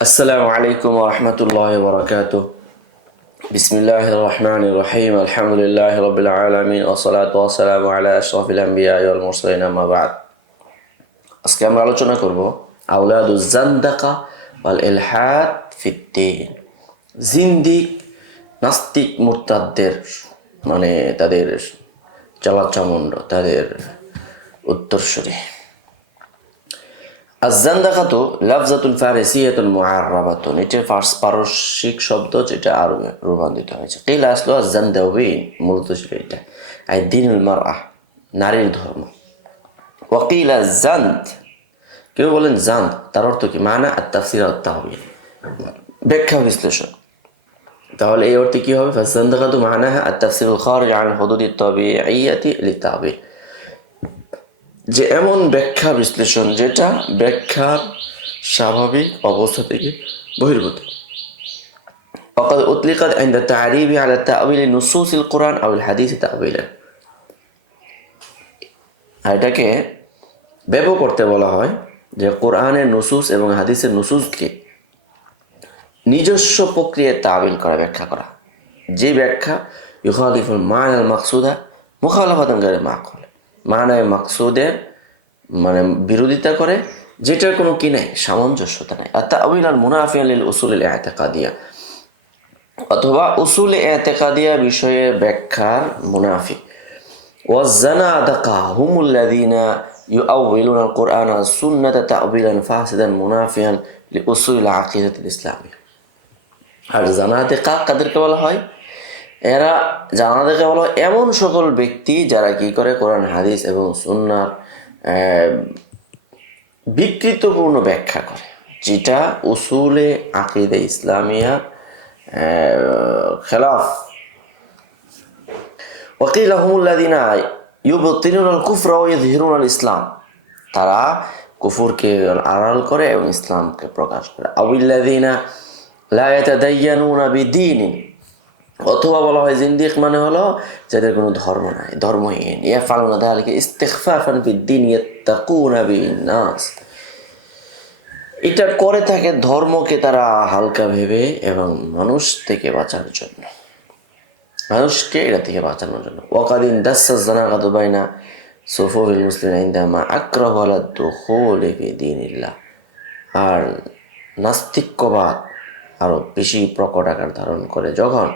السلام عليكم ورحمة الله وبركاته. بسم الله الرحمن الرحيم. الحمد لله رب العالمين والصلاة والسلام على أشرف الأنبياء والمرسلين أما بعد. আজকে আমরা আলোচনা করব আওলাদুজ জান্দাকা ওয়াল ইলহাদ ফিদ্দীন। জিন্দিক নাস্তিক মুরতাদদের মানে তাদের চালাচামুন্ড, তাদের উত্তরসূরি। আজ-জান্দাকাতু লাফজাতুন ফারিসিয়াতুন মুআররাবাতুন, এটা পারসিক শব্দ যেটা আরবে রূপান্তরিত হয়েছে। কিলা আসলো আজ-জান্দাউয়িন, মূলত ছিল এটা আই দীনুল মারআহ, নারীর ধর্ম। ওয়াকিলা জান্ত, কেউ বলেন জান্ত, তার অর্থ কি? মানা আত-তাফসীর আত-তা'ওয়িল, ব্যাখ্যা বিশ্লেষণ। তাহলে এই অর্থে কি হবে? ফাজ-জান্দাকাতু মানাহা আত-তাফসীরুল খারিজ আন হুদুদি তাবিঈয়াতি লিত-তা'বিল, যে এমন ব্যাখ্যা বিশ্লেষণ যেটা ব্যাখ্যার স্বাভাবিক অবস্থা থেকে বহির্ভূত। وقد أطلقت عند التعريب على تأويل نصوص القرآن أو الحديث تأويلا, এটাকে ব্যবহার করতে বলা হয় যে কোরআনের নুসুস এবং হাদিসের নুসুসকে নিজস্ব প্রক্রিয়ায় তাবিল করা, ব্যাখ্যা করা, যে ব্যাখ্যা ইউখালিফুল মা'নাল মাকসুদা মুখালাফাতান গায়র মা'কুল, মানায় মাকসুদের মানে বিরোধিতা করে, যেটার কোনো কি নাই, সামঞ্জস্যতা নাই। আত-তা'ওয়িল আল মুনাফিয়ান লিল উসুল আল ইতিকাদিয়া, অথবা উসুল ইতিকাদিয়া বিষয়ের ব্যাখ্যার মুনাফি। ওয়াজ-জানাদাকা হুমুল্লাযীনা ইউআউইলুনা আল কুরআন ওয়াস সুন্নাতা তা'ওয়িলান ফাসিদান মুনাফিয়ান লিউসুল আল আকিদাতিল ইসলামিয়া। আর জানাদাকা কাদেরকে বলা হয়? এরা জানাদাকা বলা হয় এমন সকল ব্যক্তি যারা কি করে, কোরআন হাদিস এবং সুন্নার বিকৃতপূর্ণ ব্যাখ্যা করে, যেটা উসুলে আকিদা ইসলামিয়া খেলাফ। ওয়াকিলা হুমুল্লাযীনা ইউবতিনুনাল কুফরা ওয়া ইযহিরুনাল ইসলাম, তারা কুফরকে আড়াল করে এবং ইসলামকে প্রকাশ করে। আউল্লাযীনা লা ইয়াতাদায়্যানুনা বিদীনিন, অথবা বলা হয় জিন্দিক মানে হলো যাদের কোনো ধর্ম নাই, ধর্মহীন। ইয়াফআলুনা যালিকা ইস্তিখফাফান বিদ্দীন ইয়াত্তাকুনা বিহিন নাস, এটা করে থাকে ধর্মকে তারা হালকা ভেবে এবং মানুষ থেকে বাঁচার জন্য, মানুষকে এটা থেকে বাঁচানোর জন্য। ওয়াকাদ ইনদাসসাজ জানাগাতু বাইনা সুফুফিল মুসলিমিন ইনদামা আকরাহু আলা দুখুলি ফি দীনিল্লাহ, আর নাস্তিক্যবাদ আরো বেশি প্রকট আকার ধারণ করে যখন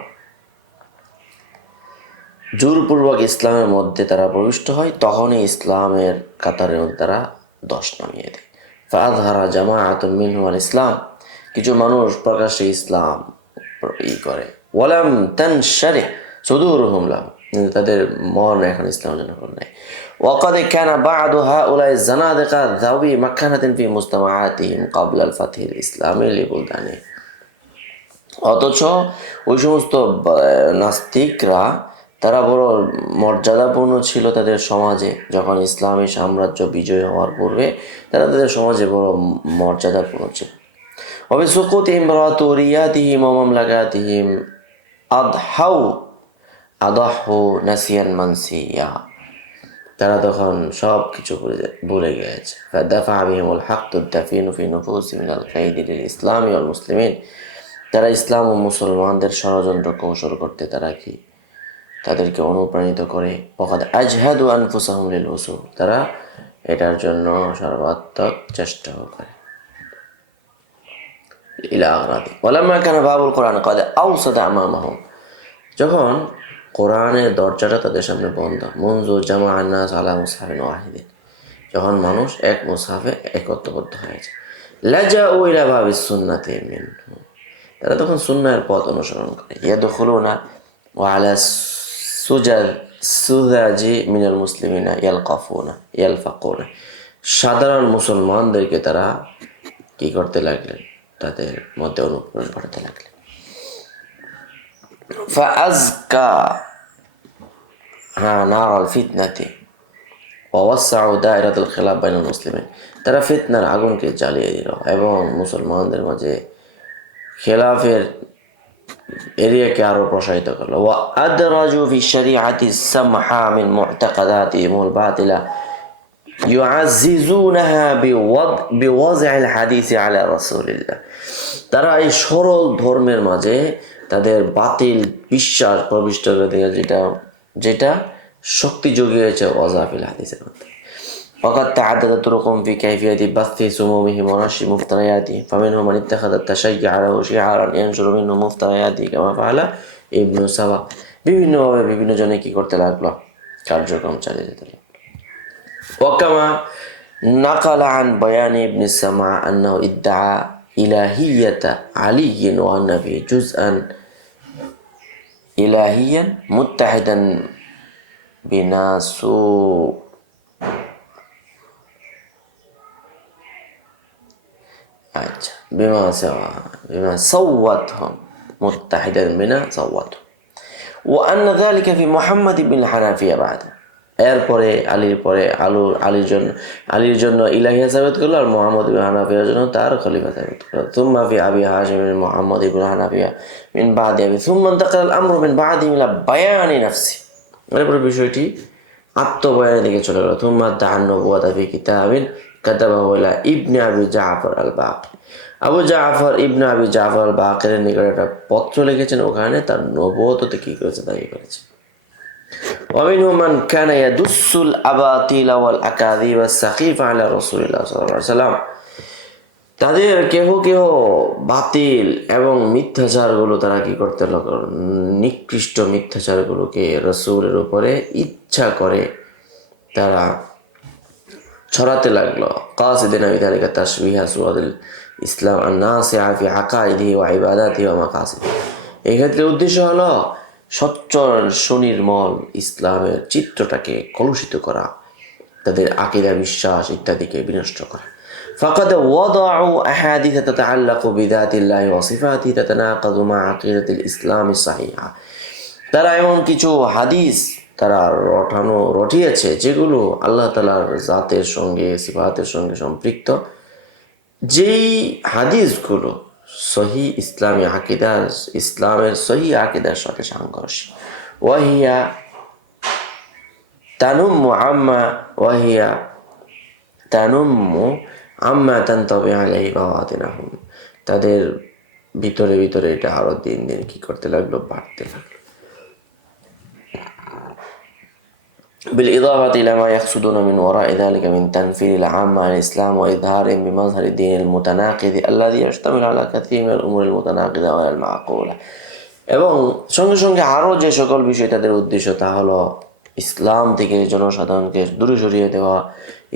জোরপূর্বক ইসলামের মধ্যে তারা প্রবিষ্ট হয়, তখনই ইসলামের কাতারের মধ্যে তারা দশ নামিয়ে দেয়। ফাযহারা জামাআতুন মিনহুম ইসলাম, কিছু মানুষ প্রকাশ্যে ইসলাম করে। ওয়ালাম তানশারিহ সুদুরুহুম লাহু, তাদের মন এখন ইসলামের জন্য খোলা নাই। ওয়াকাদ কানা বা'দু হাউলাই জানাদিকা যাওয়ি মাকানাতিন ফি মুজতামাআতিহিম ক্বাবলা আল ফাতহিল ইসলামি লিবুলদানি, অথচ ওই সমস্ত নাস্তিকরা তারা বড় মর্যাদাপূর্ণ ছিল তাদের সমাজে, যখন ইসলামী সাম্রাজ্য বিজয় হওয়ার পূর্বে তারা তাদের সমাজে বড় মর্যাদাপূর্ণ ছিল। ওয়াবি সুকুতি ইমরাতুরিয়াতিহিম ওয়া মামলাকাতিহিম আদাহু নাসিয়ান মানসিয়া, তারা তখন সব কিছু ভুলে গিয়েছে। ফাদাফা বিহিমুল হাক্কুদ দাফিনু ফি নুফুসিহিম মিনাল কাইদি লিল ইসলামি ওয়াল মুসলিমিন, তারা ইসলাম ও মুসলমানদের ষড়যন্ত্র কৌশল করতে তারা কি তাদেরকে অনুপ্রাণিত করে। ওয়াকাদ আজহাদু আনফুসাহুম লিল উসুল, তারা এটার জন্য সর্বাত্মক চেষ্টাও করে। ইলা আগরাদি ওয়ালাম্মা কানা বাবুল কোরআন ক্বাদ আওসাদা আমামাহুম, যখন কোরআনের দরজাটা তাদের সামনে বন্ধ, মুনযু জামাআন নাস আলা মুসহাফিন ওয়াহিদিন, যখন মানুষ এক মুসহাফে একত্রবদ্ধ হয়েছে। লাজাউ ইলা বাবিস সুন্নাতি মিনহু, তারা তখন সুন্নাহর পথ অনুসরণ করে। ইয়াদখুলুনা ওয়া আলা সুজাজি মিনাল মুসলিমিনা ইয়ালফাকুনা, সাধারণ মুসলমানদেরকে তারা কি করতে লাগলেন, তাদের মধ্যে অনুপ্রবেশ ঘটাতে লাগলেন। ফাআজকা নারাল ফিতনাতি ওয়া ওয়াসআউ দায়রাতুল খিলাফ বাইনাল মুসলিমিন, তারা ফিতনার আগুনকে জ্বালিয়ে দিল এবং মুসলমানদের মাঝে খেলাফের এরিয়াকে আরো প্রসারিত করলো। ওয়া আদরাজু ফি শরিআতি সামহা মিন মু'তাকাদাতিহিমুল বাতিলা يعززونها بوضع الحديث على رسول الله তারা এই সরল ধর্মের মাঝে তাদের বাতিল বিশ্বাস প্রবিষ্ট করে দিয়ে যেটা যেটা শক্তি জুগিয়েছে ওয়াজাফিল হাদিসের মধ্যে وقد تعددت طرق في كيفية بث سمومه ونشر مفترياته فمنهم من اتخذ التشيع له شعارا ينشر منه مفترياته كما فعل ابن سبا বিভিন্নভাবে বিভিন্ন জনে কি করতে লাগলো কার্যক্রম চালিয়ে যেতে লাগলো وكما نقل عن بيان ابن السمع أنه ادعى إلهية علي وأن فيه جزءا إلهيا متحدا بناسو بما صوتهم متحدا بنا صوتهم وأن ذلك في محمد بن الحنفية بعده এরপরে আলীর জন্য ইলাহিয়া সাবিত করলো আর মুহাম্মদ ইবনে হানাফিয়ার জন্য তার খলিফা সাবিত করলো ثم في أبي هاشم بن محمد بن حنفية من بعد أبي ثم انتقل الأمر من بعده إلى بيان نفسه এরপরে বিষয়টি আত্মবয়ানের দিকে চলে গেল ثم ادعى النبوة في كتاب كتبه إلى ابن أبي جعفر الباقر আবু জাফর ইবনে আবি জাফর আল বাকিরের নিকটে একটা পত্র লিখেছেন ওখানে তার নবুয়ততে কি করেছে দাবি করেছে ومنهم من كان يدس الأباطيل والأكاذيب السخيفة على رسول الله صلى الله عليه وسلم তাদের কেহ কেহ বাতিল এবং মিথ্যাচারগুলো তারা কি করতে লাগলো নিকৃষ্ট মিথ্যাচারগুলোকে রাসূলের উপরে ইচ্ছা করে তারা ছড়াতে লাগলো কাসিদিনা বিযালিকা তাশবিহা সুরাতুল ইসলাম আন-নাসিআ ফি আকাইদিহি ওয়া ইবাদাতিহি ওয়া মাকাসিদিহি এই ক্ষেত্রে উদ্দেশ্য হলো সচ্চর সুনির্মল ইসলামের চিত্রটাকে কলুষিত করা তাদের আকীদা বিশ্বাস ইত্যাদিকে বিনষ্ট করা فقد وضعوا أحاديث تتعلق بذات الله وصفاته تتناقض مع عقيدة الإسلام الصحيحة তারা এমন কিছু হাদিস তারা রটিয়েছে যেগুলো আল্লাহ তাআলার জাতের সঙ্গে সিফাতের সঙ্গে সম্পৃক্ত যেই হাদিসগুলো সহি ইসলামী আকিদার ইসলামের সহি আকিদার সাথে সাংঘর্ষিক ওয়াহিয়া তানুম্মু আম্মা তানতাবি আলাইহি বাওয়াতিনাহুম তাদের ভিতরে ভিতরে এটা আরো দিন দিন কি করতে লাগলো বাড়তে লাগলো بالإضافة إلى ما يقصدون من وراء ذلك من تنفير العامة عن الإسلام وإظهارهم بمظهر الدين المتناقض الذي يشتمل على كثير من الأمور المتناقضة والمعقولة এবং সঙ্গে সঙ্গে আরও যে সকল বিষয় তাদের উদ্দেশ্য তা হলো ইসলাম থেকে জনসাধারণকে দূরে সরিয়ে দেওয়া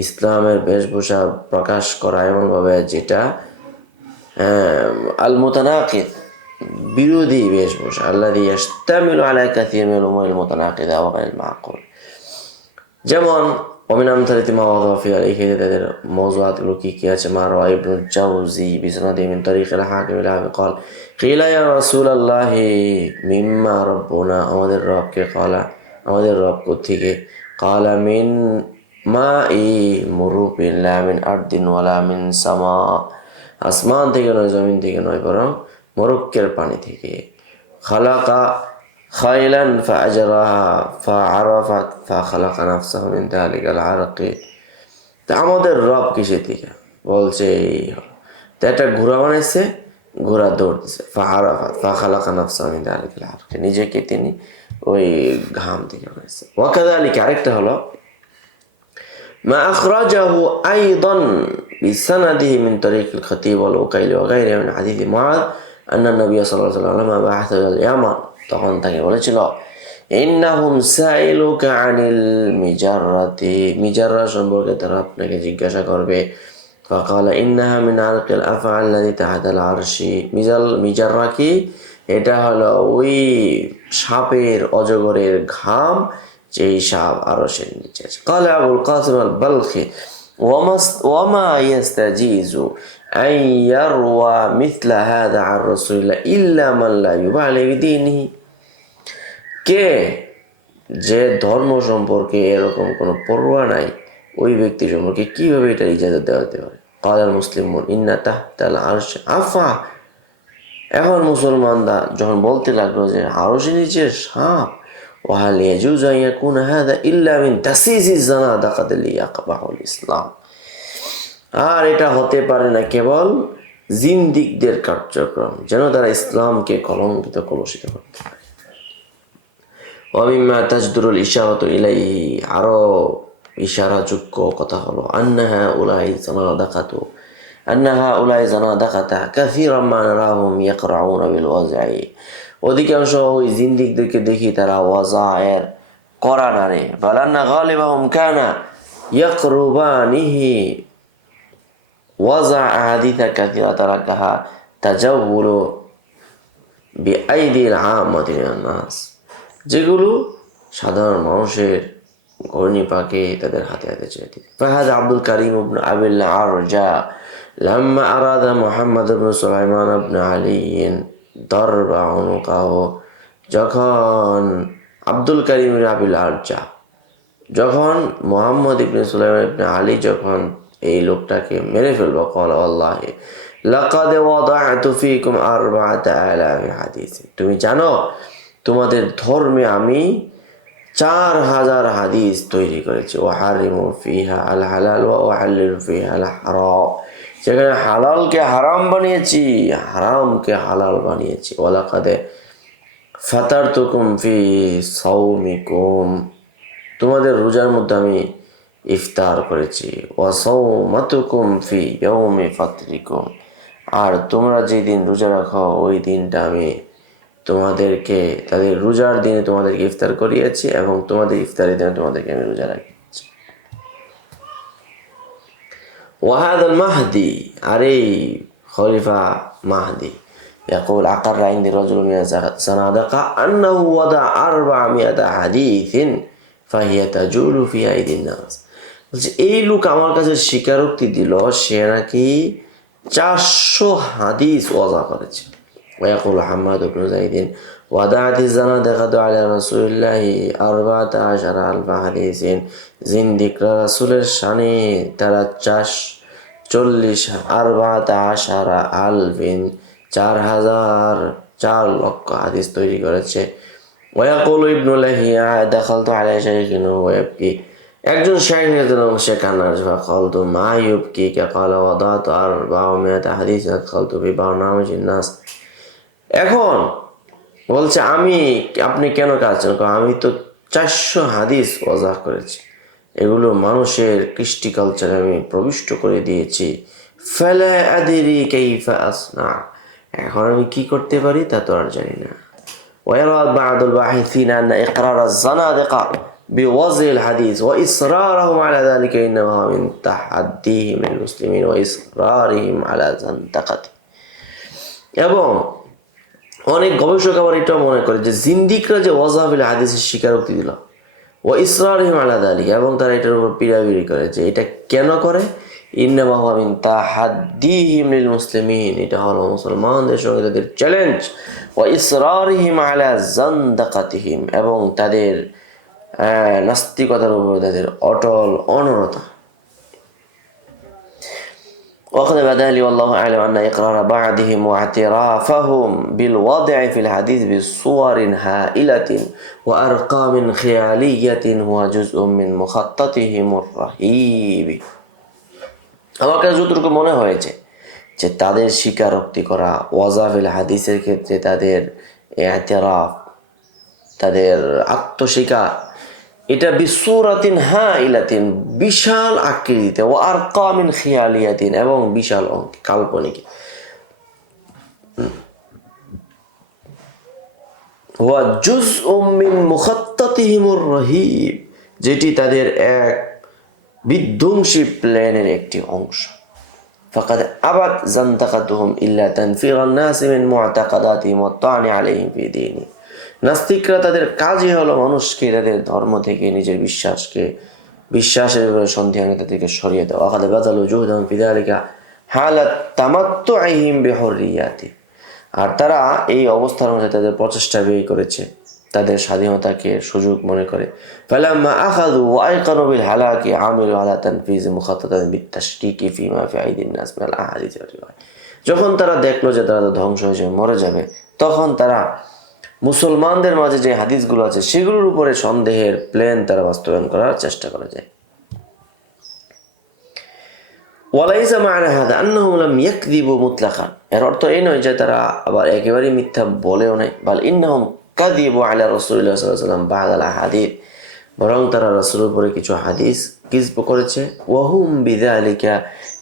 ইসলামের বেশভূষা প্রকাশ করা এমনভাবে যেটা আল মুতানাকিদ বিরোধী বেশভূষা আল্লাযী ইয়াশতামিলু আলা কাসীর মিনাল উমুরিল মুতানাকিদা ওয়া গায়রিল মা'কুল যেমন ومن أمثلة ما وضع في عليه তাদের موضوعاتগুলো কি আছে মা রাওয়া ইবনুল জাওজি বিসনাদি মিন তরিক আল হাকিম আল হাফিজ قال قيل يا رسول الله مما ربنا আমাদের রবকে قال আমাদের রব কোত্থেকে قال من ماء مروب لا من أرض ولا من سماء আসমান থেকে নয় জমিন থেকে নয় বরং মরক্কের পানি থেকে খালাকা خيلا فأجراها فعرفت فخلق نفسه من ذلك العرق তা আমাদের রব কিসের থেকে বলছে তা একটা ঘোড়া বানাইছে ঘোড়া দৌড় দিছে فعرفت فخلق نفسه من ذلك العرق নিজেকে তিনি ওই ঘাম থেকে বানাইছে وكذلك আরেকটা হলো ما أخرجه أيضا بسنده من طريق الخطيب والوكيل وغيره من حديث معاذ أن النبي صلى الله عليه وسلم لما بعث إلى اليمن তখন তাকে বলেছিল ইন্নাহুম সাইলুকা আনিল মিজাররাতি মিজাররা সম্পর্কে তারা আপনাকে জিজ্ঞাসা করবে ফাকালা ইন্নাহা মিন আরকিল আফআল আল্লাযী তাহাতা আল আরশি মিজাররা কি এটা হলো ওই সাপের অজগরের ঘাম যেই সাপ আরশের নিচে আছে ক্বালা আবুল কাসিম আল বালখি ওয়ামা ইয়াস্তাজিজু أن يروى مثل هذا عن رسول الله إلا من لا يبالي بدينه কে যে ধর্ম সম্পর্কে এরকম কোনো পরোয়া নাই ওই ব্যক্তি সম্পর্কে কিভাবে এটা ইজাজত দেওয়া যেতে পারে قال المسلمون إن تحت العرش عفا এখন মুসলমানরা যখন বলতে লাগলো যে আরশের নিচে সাপ وهل يجوز أن يكون هذا إلا من تأسيس الزنادقة ليقبح الإسلام আর এটা হতে পারে না কেবল জিন্দিকদের কার্যক্রম যেন তারা ইসলামকে কলঙ্কিত কলুষিত করতে পারে ومما تجدر الإشارة إليه আরো ইশারাযোগ্য কথা হলো أن هؤلاء زنادقة كثيرا ما نراهم يقرعون بالوضع অধিকাংশ ওই জিন্দিকদেরকে দেখি তারা ওয়াজায়ের করা নারে بل غالبهم كان يقربانه وضع أحاديث كثيرة تركها تجول بأيدي العامة من الناس যেগুলো সাধারণ মানুষের গণি পাকে তাদের হাতে হাতে ছেড়ে দিতে فهذا عبد الكريم بن أبي العرجاء لما أراد محمد بن سليمان بن علي ضرب عنقه যখন আব্দুল করিম আবিল আরজা যখন মোহাম্মদ ইবনে সুলাইমান ইবনে আলী যখন এই লোকটাকে মেরে ফেলবো قال والله لقد وضعت فيكم 4000 হাদিস তুমি জানো তোমাদের ধর্মে আমি 4000 হাদিস তৈরি করেছি ওয়াহারিমু ফিহা আল হালাল ওয়া উহাল্লিলু ফিহা আল হারাম যেখানে হালালকে হারাম বানিয়েছি হারামকে হালাল বানিয়েছি ওয়ালাকাদ ফাতারতুকুম ফি সাওমিকুম তোমাদের রোজার মধ্যে আমি ইফতার করেছি ওয়া সাওমাতুকুম ফি ইয়াউমি ফাতরিকুম আর তোমরা যে দিন রোজা রাখো ওই দিনটা আমি তোমাদেরকে তাদের রোজার দিনে তোমাদেরকে ইফতার করিয়েছি এবং তোমাদের ইফতারের দিনে তোমাদেরকে আমি রোজা রাখিয়েছি وهذا المهدي علي خليفة مهدي يقول أقر عندي رجل من الزنادقة أنه وضع 400 حديث فهي تجول في أيدي الناس এই লোক আমার কাছে স্বীকারোক্তি দিল সে নাকি 400 হাদিস ওয়াজা করেছে ويقول حماد بن زيد وضعت الزنادقة على رسول الله 14,000 حديث জিন্দিকরা রাসূলের শানে তারা 4 লক্ষ হাদিস তৈরি করেছে ويقول ابن لهيعة دخلت على شيخ وهو يبكي একজন শাইখ সে কান্নার فقلت ما يبكيك قال وضعت 400 حديث دخلت في برنامج الناس এখন বলছে আপনি কেন কাঁদছেন আমি তো 400 হাদিস ওয়াজা করেছি এগুলো মানুষের কৃষ্টি কালচারে আমি প্রবিষ্ট করে দিয়েছি ফালা আদরি কাইফা আসনা এখন আমি কি করতে পারি তা তো আর জানি না ويرى بعض الباحثين أن إقرار الزنادقة بوضع الحديث وإصرارهم على ذلك إنما من تحديهم للمسلمين وإصرارهم على زندقته এবং অনেক গবেষক আবার এটাও মনে করে যে জিন্দিকরা যে ওয়াজাবিল হাদিসের স্বীকারোক্তি দিল ও ইসরারহিম আলা যালিকা এবং তারা এটার উপর পিড়াপিড়ি করে যে এটা কেন করে ইন্নামা হুয়া মিন তাহাদ্দিহিম লিল মুসলিমিন এটা হলো মুসলমানদের সঙ্গে তাদের চ্যালেঞ্জ ও ইসরারহিম আলা জান্দাকাতিহিম এবং তাদের নাস্তিকতার উপর তাদের অটল অনড়তা وقد بدا لي والله أعلم أن إقرار بعضهم واعترافهم بالوضع في الحديث بصور هائلة وأرقام خيالية هو جزء من مخططهم الرهيب আমার কাছে যতটুকু মনে হয়েছে যে তাদের স্বীকারোক্তি করা ওয়াজাফিল হাদিসের ক্ষেত্রে তাদের ইতিরাফ তাদের আত্মস্বীকার এটা বিসুরাতিন হাইলাতিন বিশাল আকৃতিতে ও আরকামিন খিয়ালিয়াতিন এবং বিশাল অঙ্কে কাল্পনিক ওয়া জুজউম মিন মুখাত্তাতিহিমুর রহিব যেটি তাদের এক বিধ্বংসী প্ল্যানের একটি অংশ ফাকাদ আবাদ জান্তাকাতুহুম ইল্লা তানফিরান নাস মিন মুআতাকাদাতিহিম ওয়া তা'নি আলাইহিম ফি দীনিহিম নাস্তিকরা তাদের কাজই হলো মানুষকে তাদের ধর্ম থেকে নিজের বিশ্বাসের ব্যাপারে সন্দেহান্বিতা থেকে সরিয়ে দেওয়া ওয়াকাদ বাযালু জুহদাহুম ফি যালিকা হালাত তামাত্তুইহিম বিহুররিয়াতি আর তারা এই অবস্থার মধ্যে তাদের প্রচেষ্টা ব্যয় করেছে তাদের স্বাধীনতাকে সুযোগ মনে করে ফালাম্মা আখাযু ওয়া আইকানু বিল হালাকি আমিলু আলা তানফিজ মুখাত্তাতান বিতাশরিকি ফিমা ফি আইদিন নাস মিনাল আহাদিস ওয়া রিওয়ায়াত যখন তারা দেখলো যে তারা ধ্বংস হয়ে যাবে মরে যাবে তখন তারা মুসলমানদের মাঝে যে হাদিসগুলো আছে সেগুলোর উপরে সন্দেহের প্ল্যান তারা বাস্তবায়ন করার চেষ্টা করে যায়। ওয়ালাইসা মা'না হাদা আন্নাহুম লাম ইয়াকযিবু মুতলাকান, এর অর্থ এই নয় যে তারা আবার একেবারেই মিথ্যা বলেও নাই। বাল ইন্নাহুম কাযিবু আলা রাসূলিল্লাহ সাল্লাল্লাহু আলাইহি ওয়াসাল্লাম বা'দাল আহাদিস, বরং তারা রাসূলের উপরে কিছু হাদিস কিযব করেছে। ওয়াহুম বিযালিকা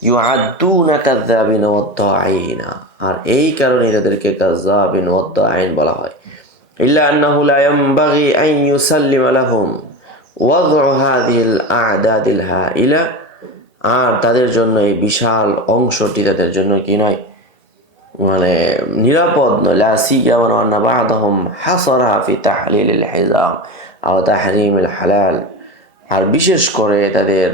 ইউআদ্দুনা কাযযাবিন ওয়াদ-দাঈনা, আর এই কারণেই তাদেরকে কাযযাবিন ওয়াদ-দাঈন বলা হয়। ইল্লা আন্নাহু লা ইয়ানবাগি আন ইউসাল্লিমা লাহুম ওয়াদ'উ হাযিহিল আ'দাদিল হাইলা, আর তাদের জন্য এই বিশাল অংশটি তাদের জন্য কি নয়, মানে নিরাপদ নয়। লা সিয়ামা আন্না বা'দাহুম হাসারা ফি তাহলিলিল হিজাম আও তাহরিমিল হালাল, আর বিশেষ করে তাদের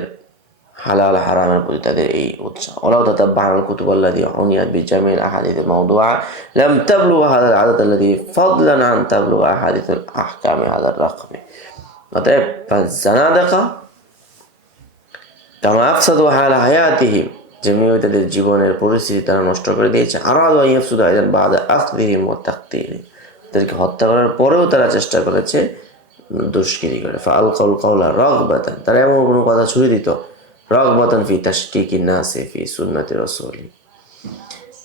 হালাল হারামের প্রতি তাদের এই উৎসাহ। ওয়ালাউ তাতাব্বা'আল কুতুবাল্লাতী উনিয়াত বিজামিল আহাদিসিল মাওদুআ লাম তাবলুগ হাযাল আদাদ আল্লাযী ফাদলান আন তাবলুগ আহাদিসুল আহকামি হাযার রাকমি। অতএব ফাযানাদিকা কামা আফসাদু হালা হায়াতিহিম, যেমনি তাদের জীবনের পরিস্থিতি তারা নষ্ট করে দিয়েছে। আরাদু আন ইয়াফসুদু আইদান বা'দা আখযিহিম ওয়া তাকতীরিহিম, তাদেরকে হত্যা করার পরেও তারা চেষ্টা করেছে দুষ্কৃতি করে। ফাআলকাউল কাওলা রাগবাতান, তারা এমন কোনো কথা ছুড়ে দিত রাগবাতান ফি তাশকিকিন নাসি ফি সুন্নতি রাসূলি,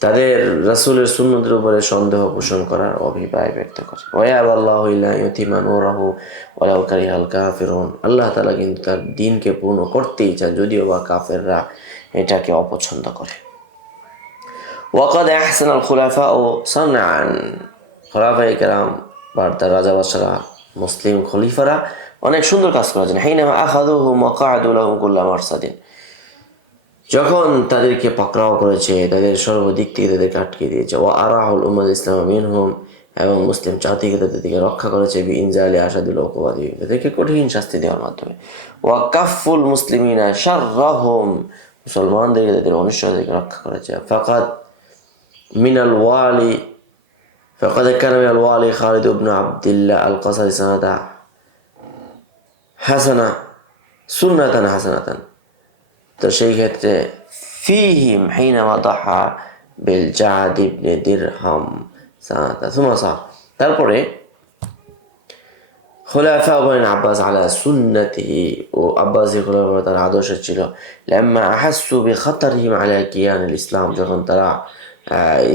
তাদের রাসূলের সুন্নতের উপরে সন্দেহ পোষণ করার অভিপ্রায় ব্যক্ত করে। ওয়ায়াবাল্লাহু ইল্লা ইউতিমা নূরাহু ওয়ালাউ কারিহাল কাফিরুন, আল্লাহ তাআলা কিন্তু তার দ্বীনকে পূর্ণ করতেই চান, যদিও বা কাফেররা এটাকে অপছন্দ করে। ওয়াকাদ আহসানাল খুলাফাউ সানআন, খোলাফায়ে কেরাম বা তার রাজা বাদশারা মুসলিম খলিফারা অনেক সুন্দর কাজ করেছেন। হাইনামা আখাযুহুম ওয়া কা'আদু লাহুম কুল্লা মারসাদিন, যখন তাদেরকে পাকড়াও করেছে, তাদের সর্বদিক থেকে তাদেরকে আটকে দিয়েছে। ওয়া আরাহুল উম্মাত ইসলাম মিনহুম, এবং মুসলিম জাতিকে তাদের দিকে রক্ষা করেছে। বি ইনজালি আশাদুল উকুবাতি, তাদেরকে কঠিন শাস্তি দেওয়ার মাধ্যমে। ওয়া কাফুল মুসলিমিনা শাররাহুম, মুসলমানদেরকে তাদের অনিষ্টতা থেকে রক্ষা করেছে। ফাকাদ কানা মিনাল ওয়ালি খালিদ ইবনে আবদুল্লাহ আল কাসারি সুন্নাতান হাসানাতান, তো সেই ক্ষেত্রে ফিহিম হিনামা দাহা বিল জাদ ইবনে দিরহাম সানাতা সুমাসা, তারপরে খুলাফা ইবনে আব্বাস আলা সুন্নতিহি, ও আব্বাসী খুলাফা তার আদর্শ ছিল। লাম্মা আহাসসু বিখাতারহিম আলা কিয়ানিল ইসলাম, যখন তারা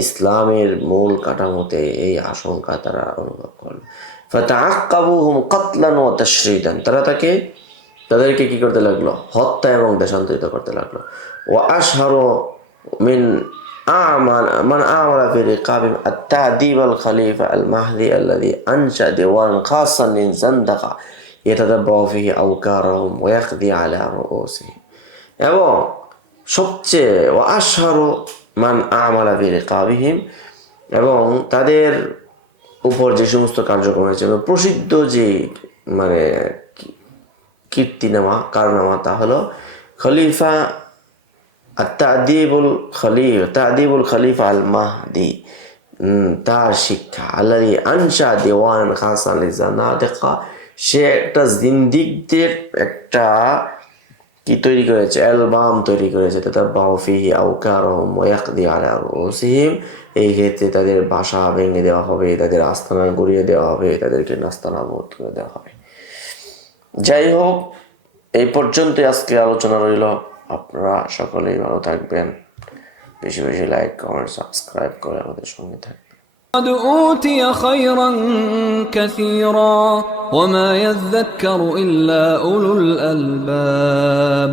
ইসলামের মূল কাঠামোতে এই আশঙ্কা তারা অনুভব করল। ফাতাআক্কাবুহুম কাতলান ওয়া তাশরীদান, তাদেরকে কি করতে লাগলো, হত্যা এবং দেশান্তরিত করতে লাগলো। ওয়া আশহারু মিন মান আমালা ফি রিকাবিহিম আত-তা'দীব আল খলিফা আল মাহদী আল্লাযী আনশা দিওয়ানান খাসান লিন জান্দাকা ইয়াতাতাব্বাউ ফিহি আওকারহুম ওয়া ইয়াকদি আলা রুউসিহিম, এবং সবচেয়ে ওয়া আশহারু মান আমালা ফি রিকাবিহিম, এবং তাদের উপর যে সমস্ত কার্যক্রম হয়েছে, প্রসিদ্ধ যে মানে কীর্তিনামা কারনামা, তা হলো খলিফা তা'দীবুল খলিফা আল মাহদী, তার শিক্ষা। আল্লাযী আনশা দিওয়ানান খাসান লিজানাদিকা, সে একটা জিন্দিকদের একটা কি তৈরি করেছে, অ্যালবাম তৈরি করেছে। তাতাব্বাউ ফিহি আওকারহুম ওয়া ইয়াকদি আলা রুউসিহিম, এই ক্ষেত্রে তাদের বাসা ভেঙে দেওয়া হবে, তাদের আস্তানা গড়িয়ে দেওয়া হবে, তাদেরকে নাস্তানাবুদ করে দেওয়া হবে। যাই হোক, এই পর্যন্তই আজকে আলোচনা রইল। আপনারা সকলেই ভালো থাকবেন, বেশি বেশি লাইক কমেন্ট সাবস্ক্রাইব করে আমাদের সঙ্গে থাকবেন। قد أوتي خيرا كثيرا وما يذكر إلا أولو الألباب